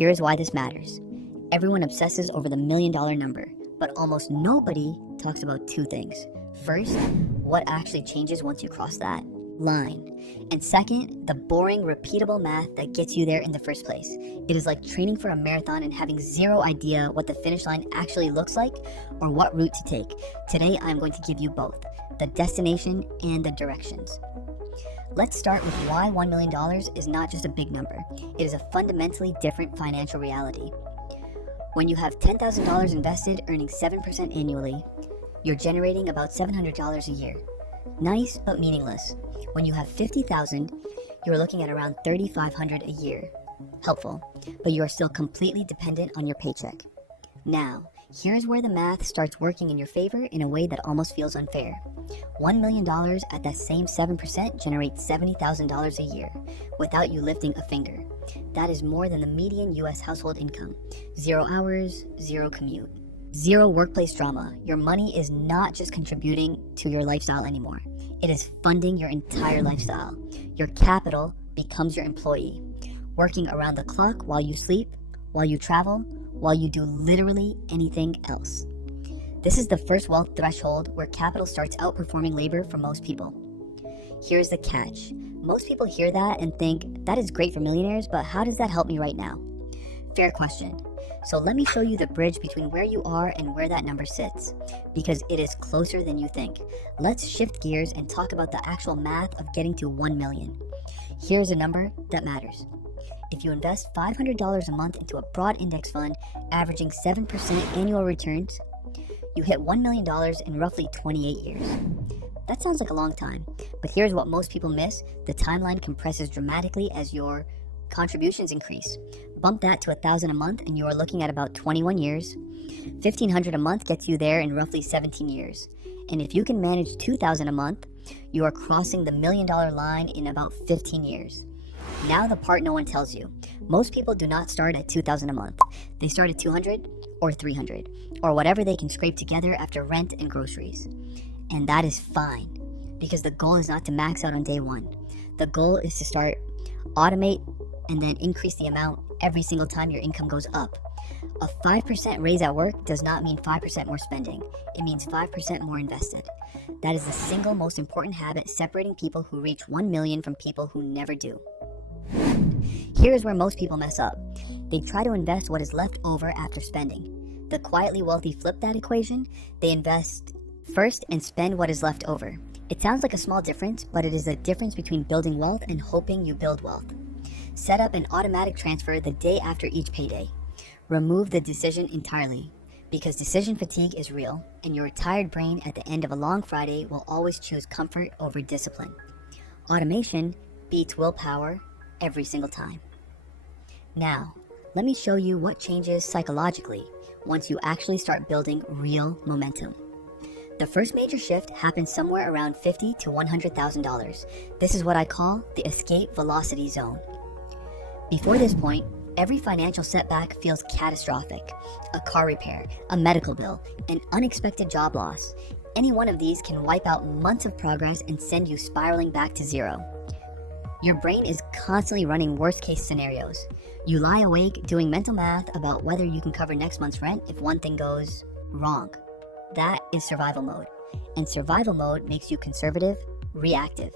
Here's why this matters. Everyone obsesses over the $1 million number, but almost nobody talks about two things. First, what actually changes once you cross that line. And second, the boring, repeatable math that gets you there in the first place. It is like training for a marathon and having zero idea what the finish line actually looks like or what route to take. Today, I'm going to give you both, the destination and the directions. Let's start with why $1 million is not just a big number. It is a fundamentally different financial reality. When you have $10,000 invested earning 7% annually, you're generating about $700 a year. Nice, but meaningless. When you have $50,000, you're looking at around $3,500 a year. Helpful, but you are still completely dependent on your paycheck. Now, here's where the math starts working in your favor in a way that almost feels unfair. $1 million at that same 7% generates $70,000 a year without you lifting a finger. That is more than the median US household income. 0 hours, 0 commute. 0 workplace drama. Your money is not just contributing to your lifestyle anymore. It is funding your entire lifestyle. Your capital becomes your employee, working around the clock while you sleep, while you travel, while you do literally anything else. This is the first wealth threshold where capital starts outperforming labor for most people. Here's the catch. Most people hear that and think, that is great for millionaires, but how does that help me right now? Fair question. So let me show you the bridge between where you are and where that number sits, because it is closer than you think. Let's shift gears and talk about the actual math of getting to 1 million. Here's a number that matters. If you invest $500 a month into a broad index fund averaging 7% annual returns, you hit $1 million in roughly 28 years. That sounds like a long time, but here's what most people miss. The timeline compresses dramatically as your contributions increase. Bump that to $1,000 a month and you are looking at about 21 years. $1,500 a month gets you there in roughly 17 years. And if you can manage $2,000 a month, you are crossing the $1 million line in about 15 years. Now the part no one tells you. Most people do not start at $2,000 a month. They start at $200 or $300 or whatever they can scrape together after rent and groceries. And that is fine, because the goal is not to max out on day one. The goal is to start, automate, and then increase the amount every single time your income goes up. A 5% raise at work does not mean 5% more spending. It means 5% more invested. That is the single most important habit separating people who reach 1 million from people who never do. Here's where most people mess up. They try to invest what is left over after spending. The quietly wealthy flip that equation. They invest first and spend what is left over. It sounds like a small difference, but it is the difference between building wealth and hoping you build wealth. Set up an automatic transfer the day after each payday. Remove the decision entirely, because decision fatigue is real, and your tired brain at the end of a long Friday will always choose comfort over discipline. Automation beats willpower every single time. Now, let me show you what changes psychologically once you actually start building real momentum. The first major shift happens somewhere around $50,000 to $100,000. This is what I call the escape velocity zone. Before this point, every financial setback feels catastrophic. A car repair, a medical bill, an unexpected job loss. Any one of these can wipe out months of progress and send you spiraling back to zero. Your brain is constantly running worst-case scenarios. You lie awake doing mental math about whether you can cover next month's rent if one thing goes wrong. That is survival mode. And survival mode makes you conservative, reactive,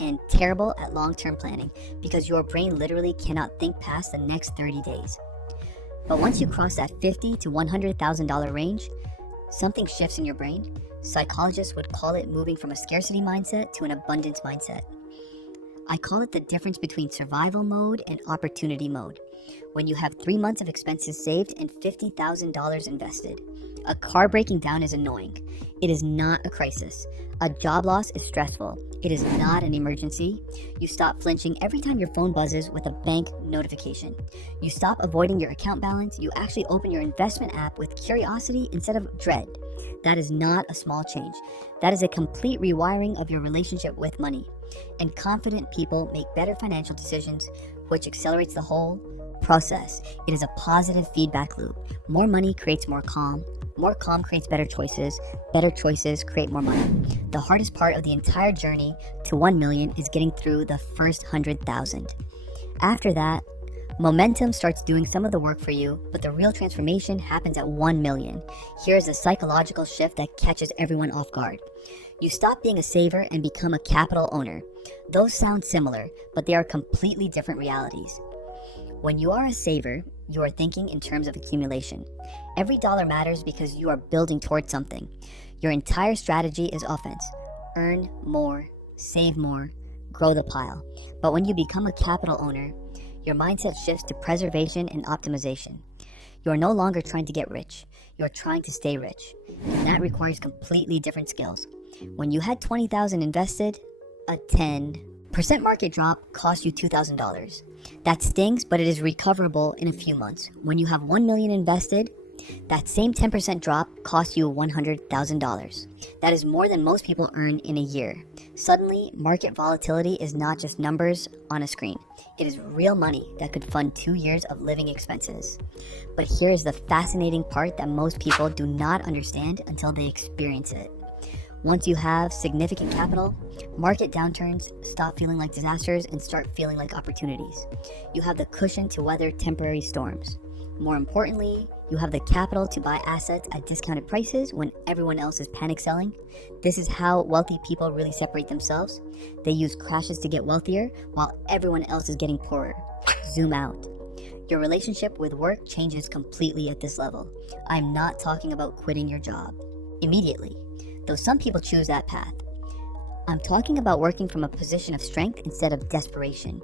and terrible at long-term planning because your brain literally cannot think past the next 30 days. But once you cross that $50,000 to $100,000 range, something shifts in your brain. Psychologists would call it moving from a scarcity mindset to an abundance mindset. I call it the difference between survival mode and opportunity mode. When you have 3 months of expenses saved and $50,000 invested. A car breaking down is annoying. It is not a crisis. A job loss is stressful. It is not an emergency. You stop flinching every time your phone buzzes with a bank notification. You stop avoiding your account balance. You actually open your investment app with curiosity instead of dread. That is not a small change. That is a complete rewiring of your relationship with money. And confident people make better financial decisions, which accelerates the whole process. It is a positive feedback loop. More money creates more calm creates better choices create more money. The hardest part of the entire journey to 1 million is getting through the first 100,000. After that, Momentum starts doing some of the work for you, but the real transformation happens at 1 million. Here's a psychological shift that catches everyone off guard. You stop being a saver and become a capital owner. Those sound similar, but they are completely different realities. When you are a saver, you are thinking in terms of accumulation. Every dollar matters because you are building towards something. Your entire strategy is offense. Earn more, save more, grow the pile. But when you become a capital owner, your mindset shifts to preservation and optimization. You are no longer trying to get rich. You are trying to stay rich. And that requires completely different skills. When you had $20,000 invested, a 10% market drop cost you $2,000. That stings, but it is recoverable in a few months. When you have $1 million invested, that same 10% drop costs you $100,000. That is more than most people earn in a year. Suddenly, market volatility is not just numbers on a screen. It is real money that could fund 2 years of living expenses. But here is the fascinating part that most people do not understand until they experience it. Once you have significant capital, market downturns stop feeling like disasters and start feeling like opportunities. You have the cushion to weather temporary storms. More importantly, you have the capital to buy assets at discounted prices when everyone else is panic selling. This is how wealthy people really separate themselves. They use crashes to get wealthier while everyone else is getting poorer. Zoom out. Your relationship with work changes completely at this level. I'm not talking about quitting your job immediately, though some people choose that path. I'm talking about working from a position of strength instead of desperation.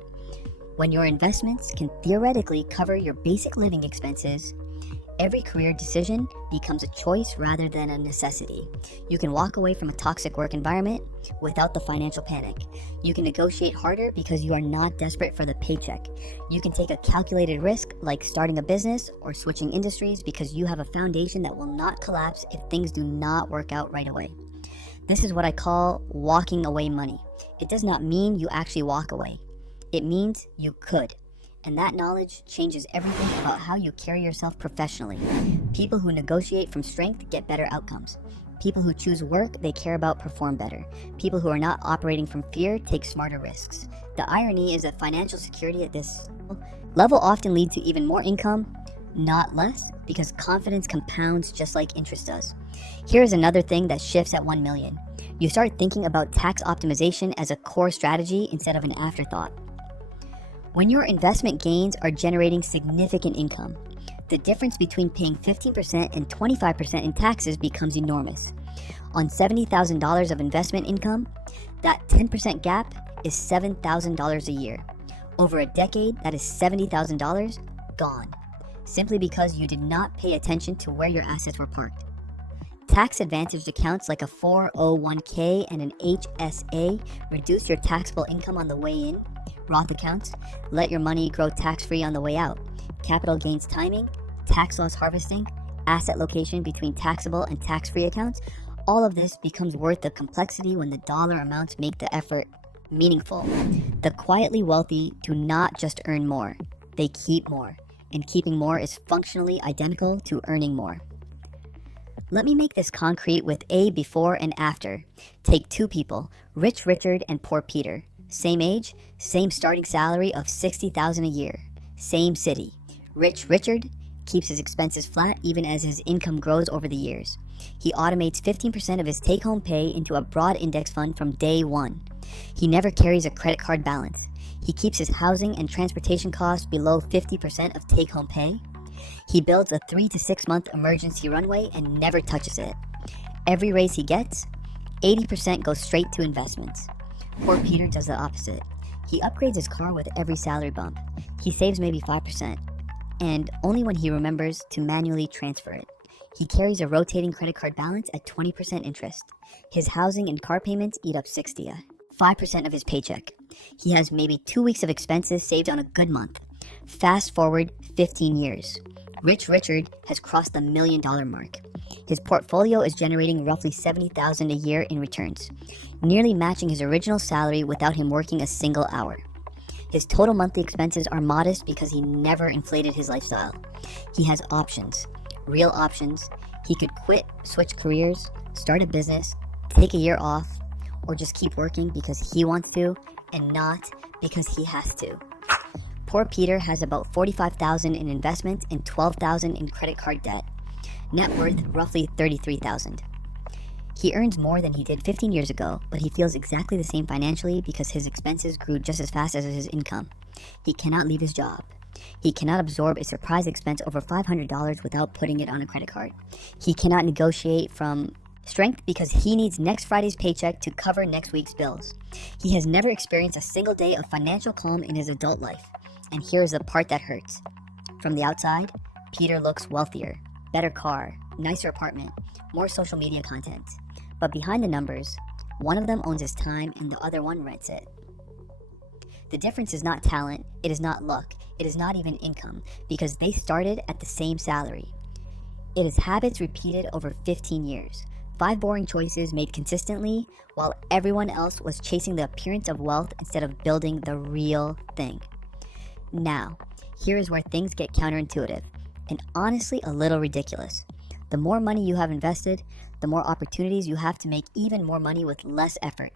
When your investments can theoretically cover your basic living expenses, every career decision becomes a choice rather than a necessity. You can walk away from a toxic work environment without the financial panic. You can negotiate harder because you are not desperate for the paycheck. You can take a calculated risk like starting a business or switching industries because you have a foundation that will not collapse if things do not work out right away. This is what I call walking away money. It does not mean you actually walk away. It means you could. And that knowledge changes everything about how you carry yourself professionally. People who negotiate from strength get better outcomes. People who choose work they care about perform better. People who are not operating from fear take smarter risks. The irony is that financial security at this level often leads to even more income, not less, because confidence compounds just like interest does. Here's another thing that shifts at 1 million. You start thinking about tax optimization as a core strategy instead of an afterthought. When your investment gains are generating significant income, the difference between paying 15% and 25% in taxes becomes enormous. On $70,000 of investment income, that 10% gap is $7,000 a year. Over a decade, that is $70,000 gone, simply because you did not pay attention to where your assets were parked. Tax-advantaged accounts like a 401k and an HSA reduce your taxable income on the way in. Roth accounts let your money grow tax-free on the way out. Capital gains timing, tax loss harvesting, asset location between taxable and tax-free accounts, all of this becomes worth the complexity when the dollar amounts make the effort meaningful. The quietly wealthy do not just earn more, they keep more. And keeping more is functionally identical to earning more. Let me make this concrete with a before and after. Take two people, Rich Richard and Poor Peter. Same age, same starting salary of $60,000 a year. Same city. Rich Richard keeps his expenses flat even as his income grows over the years. He automates 15% of his take-home pay into a broad index fund from day one. He never carries a credit card balance. He keeps his housing and transportation costs below 50% of take-home pay. He builds a 3 to 6 month emergency runway and never touches it. Every raise he gets, 80% goes straight to investments. Poor Peter does the opposite. He upgrades his car with every salary bump. He saves maybe 5%, and only when he remembers to manually transfer it. He carries a rotating credit card balance at 20% interest. His housing and car payments eat up 5% of his paycheck. He has maybe 2 weeks of expenses saved on a good month. Fast forward 15 years. Rich Richard has crossed the $1 million mark. His portfolio is generating roughly $70,000 a year in returns, nearly matching his original salary without him working a single hour. His total monthly expenses are modest because he never inflated his lifestyle. He has options, real options. He could quit, switch careers, start a business, take a year off, or just keep working because he wants to and not because he has to. Poor Peter has about $45,000 in investments and $12,000 in credit card debt. Net worth roughly $33,000. He earns more than he did 15 years ago, but he feels exactly the same financially because his expenses grew just as fast as his income. He cannot leave his job. He cannot absorb a surprise expense over $500 without putting it on a credit card. He cannot negotiate from strength because he needs next Friday's paycheck to cover next week's bills. He has never experienced a single day of financial calm in his adult life. And here's the part that hurts. From the outside, Peter looks wealthier, better car, nicer apartment, more social media content. But behind the numbers, one of them owns his time and the other one rents it. The difference is not talent, it is not luck, it is not even income, because they started at the same salary. It is habits repeated over 15 years. 5 boring choices made consistently, while everyone else was chasing the appearance of wealth instead of building the real thing. Now, here is where things get counterintuitive, and honestly a little ridiculous. The more money you have invested, the more opportunities you have to make even more money with less effort.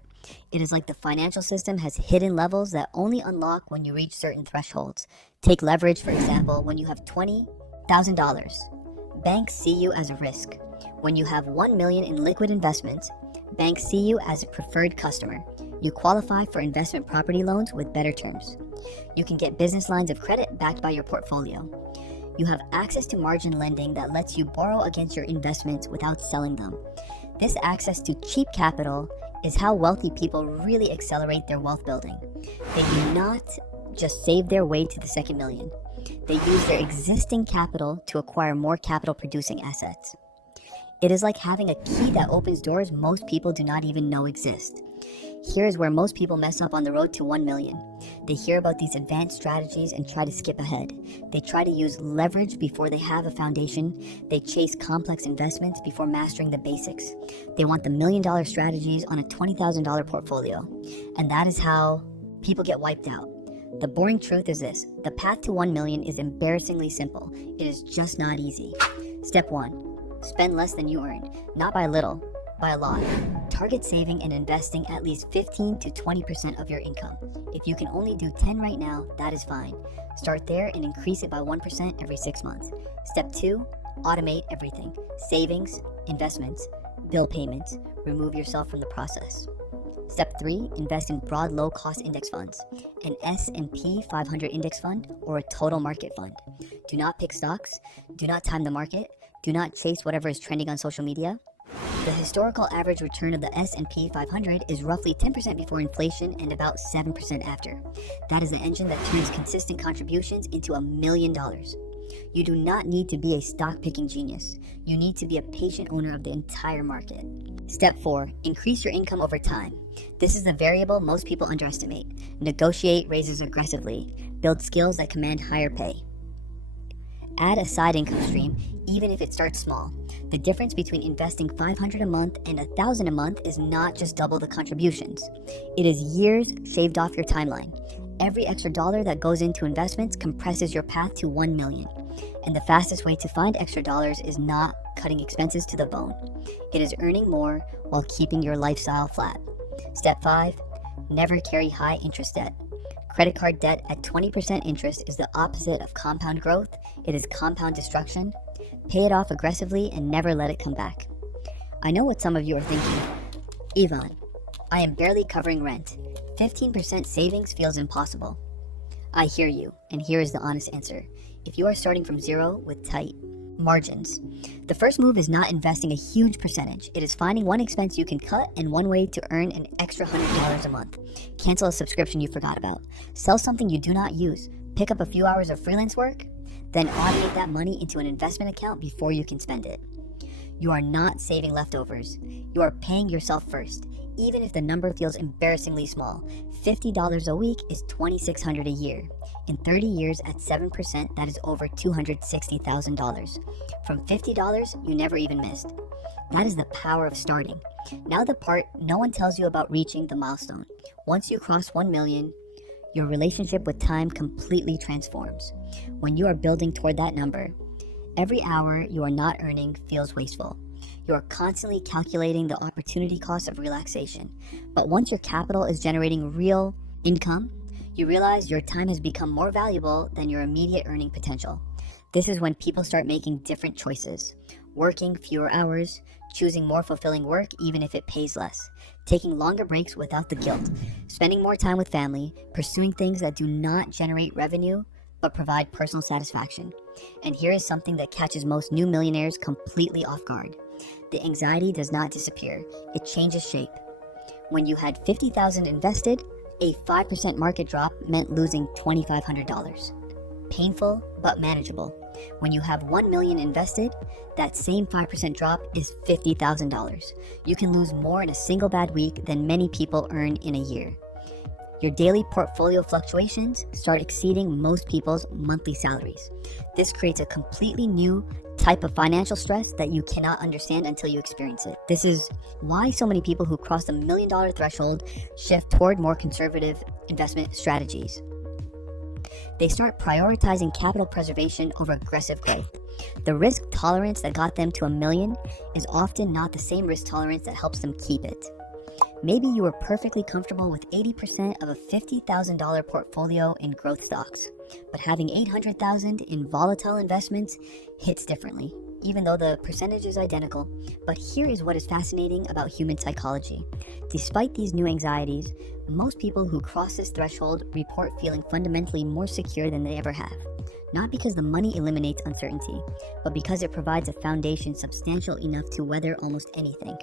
It is like the financial system has hidden levels that only unlock when you reach certain thresholds. Take leverage, for example, when you have $20,000. Banks see you as a risk. When you have $1 million in liquid investments, banks see you as a preferred customer. You qualify for investment property loans with better terms. You can get business lines of credit backed by your portfolio. You have access to margin lending that lets you borrow against your investments without selling them. This access to cheap capital is how wealthy people really accelerate their wealth building. They do not just save their way to the second million. They use their existing capital to acquire more capital producing assets. It is like having a key that opens doors most people do not even know exist. Here's where most people mess up on the road to 1 million. They hear about these advanced strategies and try to skip ahead. They try to use leverage before they have a foundation. They chase complex investments before mastering the basics. They want the $1 million strategies on a $20,000 portfolio. And that is how people get wiped out. The boring truth is this: the path to 1 million is embarrassingly simple. It is just not easy. Step 1, spend less than you earn, not by a little, by a lot. Target saving and investing at least 15 to 20% of your income. If you can only do 10 right now, that is fine. Start there and increase it by 1% every 6 months. Step 2, automate everything. Savings, investments, bill payments. Remove yourself from the process. Step 3, invest in broad low-cost index funds, an S&P 500 index fund or a total market fund. Do not pick stocks. Do not time the market. Do not chase whatever is trending on social media. The historical average return of the S&P 500 is roughly 10% before inflation and about 7% after. That is the engine that turns consistent contributions into $1 million. You do not need to be a stock-picking genius. You need to be a patient owner of the entire market. Step 4, increase your income over time. This is the variable most people underestimate. Negotiate raises aggressively. Build skills that command higher pay. Add a side income stream, even if it starts small. The difference between investing $500 a month and $1,000 a month is not just double the contributions. It is years shaved off your timeline. Every extra dollar that goes into investments compresses your path to 1 million. And the fastest way to find extra dollars is not cutting expenses to the bone. It is earning more while keeping your lifestyle flat. Step 5, never carry high interest debt. Credit card debt at 20% interest is the opposite of compound growth. It is compound destruction. Pay it off aggressively and never let it come back. I know what some of you are thinking. Ivan, I am barely covering rent. 15% savings feels impossible. I hear you, and here is the honest answer. If you are starting from zero with tight margins, the first move is not investing a huge percentage. It is finding one expense you can cut and one way to earn an extra $100 a month. Cancel a subscription you forgot about. Sell something you do not use. Pick up a few hours of freelance work. Then automate that money into an investment account before you can spend it. You are not saving leftovers. You are paying yourself first. Even if the number feels embarrassingly small, $50 a week is $2,600 a year. In 30 years at 7%, that is over $260,000. From $50 you never even missed. That is the power of starting. Now the part no one tells you about reaching the milestone. Once you cross 1 million, your relationship with time completely transforms. When you are building toward that number, every hour you are not earning feels wasteful. You are constantly calculating the opportunity cost of relaxation. But once your capital is generating real income, You realize your time has become more valuable than your immediate earning potential. This is when people start making different choices, working fewer hours, choosing more fulfilling work even if it pays less, taking longer breaks without the guilt, spending more time with family, pursuing things that do not generate revenue but provide personal satisfaction. And here is something that catches most new millionaires completely off guard. The anxiety does not disappear, it changes shape. When you had $50,000 invested, a 5% market drop meant losing $2,500. Painful, but manageable. When you have $1 million invested, that same 5% drop is $50,000. You can lose more in a single bad week than many people earn in a year. Your daily portfolio fluctuations start exceeding most people's monthly salaries. This creates a completely new type of financial stress that you cannot understand until you experience it. This is why so many people who cross the $1 million threshold shift toward more conservative investment strategies. They start prioritizing capital preservation over aggressive growth. The risk tolerance that got them to $1 million is often not the same risk tolerance that helps them keep it. Maybe you were perfectly comfortable with 80% of a $50,000 portfolio in growth stocks, but having $800,000 in volatile investments hits differently, even though the percentage is identical. But here is what is fascinating about human psychology. Despite these new anxieties, most people who cross this threshold report feeling fundamentally more secure than they ever have. Not because the money eliminates uncertainty, but because it provides a foundation substantial enough to weather almost anything.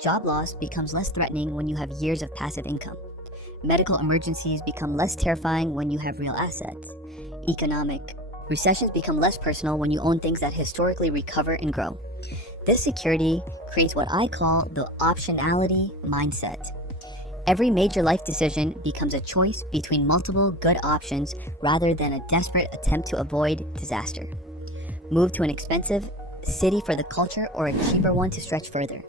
Job loss becomes less threatening when you have years of passive income. Medical emergencies become less terrifying when you have real assets. Economic recessions become less personal when you own things that historically recover and grow. This security creates what I call the optionality mindset. Every major life decision becomes a choice between multiple good options rather than a desperate attempt to avoid disaster. Move to an expensive city for the culture or a cheaper one to stretch further.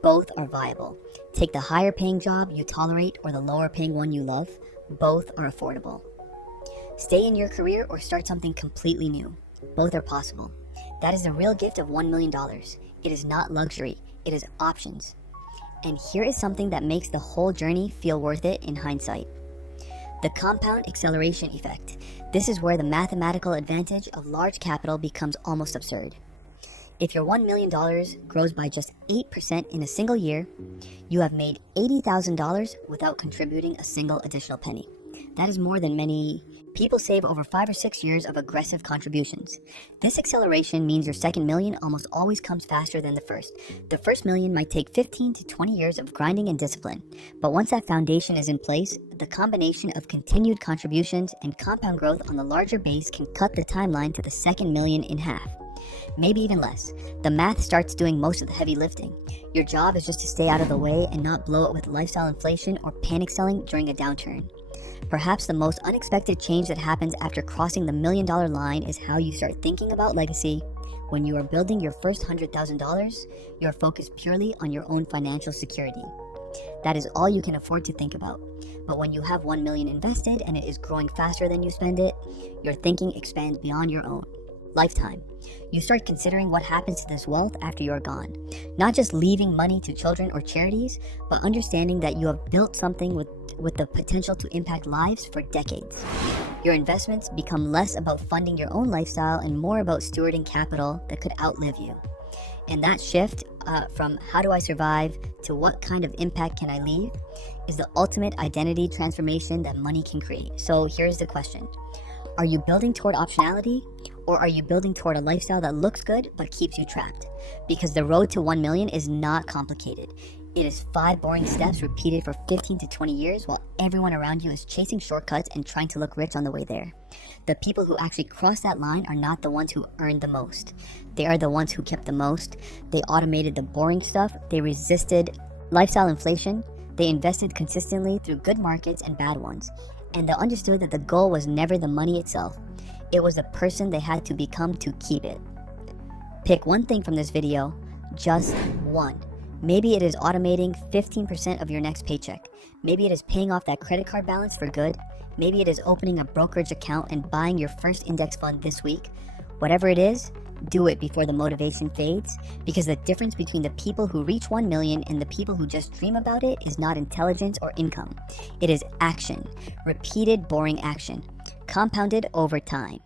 Both are viable. Take the higher paying job you tolerate or the lower paying one you love. Both are affordable. Stay in your career or start something completely new. Both are possible. That is the real gift of $1 million. It is not luxury, it is options. And here is something that makes the whole journey feel worth it in hindsight. The compound acceleration effect. This is where the mathematical advantage of large capital becomes almost absurd. If your $1 million grows by just 8% in a single year, you have made $80,000 without contributing a single additional penny. That is more than many people save over 5 or 6 years of aggressive contributions. This acceleration means your second million almost always comes faster than the first. The first million might take 15 to 20 years of grinding and discipline, but once that foundation is in place, the combination of continued contributions and compound growth on the larger base can cut the timeline to the second million in half. Maybe even less. The math starts doing most of the heavy lifting. Your job is just to stay out of the way and not blow it with lifestyle inflation or panic selling during a downturn. Perhaps the most unexpected change that happens after crossing the $1 million line is how you start thinking about legacy. When you are building your first $100,000, you are focused purely on your own financial security. That is all you can afford to think about. But when you have $1 million invested and it is growing faster than you spend it, your thinking expands beyond your own lifetime. You start considering what happens to this wealth after you are gone. Not just leaving money to children or charities, but understanding that you have built something with the potential to impact lives for decades. Your investments become less about funding your own lifestyle and more about stewarding capital that could outlive you. And that shift from how do I survive to what kind of impact can I leave is the ultimate identity transformation that money can create. So here's the question. Are you building toward optionality, or are you building toward a lifestyle that looks good but keeps you trapped? Because the road to 1 million is not complicated. It is 5 boring steps repeated for 15 to 20 years while everyone around you is chasing shortcuts and trying to look rich on the way there. The people who actually cross that line are not the ones who earned the most. They are the ones who kept the most. They automated the boring stuff. They resisted lifestyle inflation. They invested consistently through good markets and bad ones. And they understood that the goal was never the money itself. It was the person they had to become to keep it. Pick one thing from this video, just one. Maybe it is automating 15% of your next paycheck. Maybe it is paying off that credit card balance for good. Maybe it is opening a brokerage account and buying your first index fund this week. Whatever it is, Do it before the motivation fades, because the difference between the people who reach 1 million and the people who just dream about it is not intelligence or income. It is action, repeated boring action, compounded over time.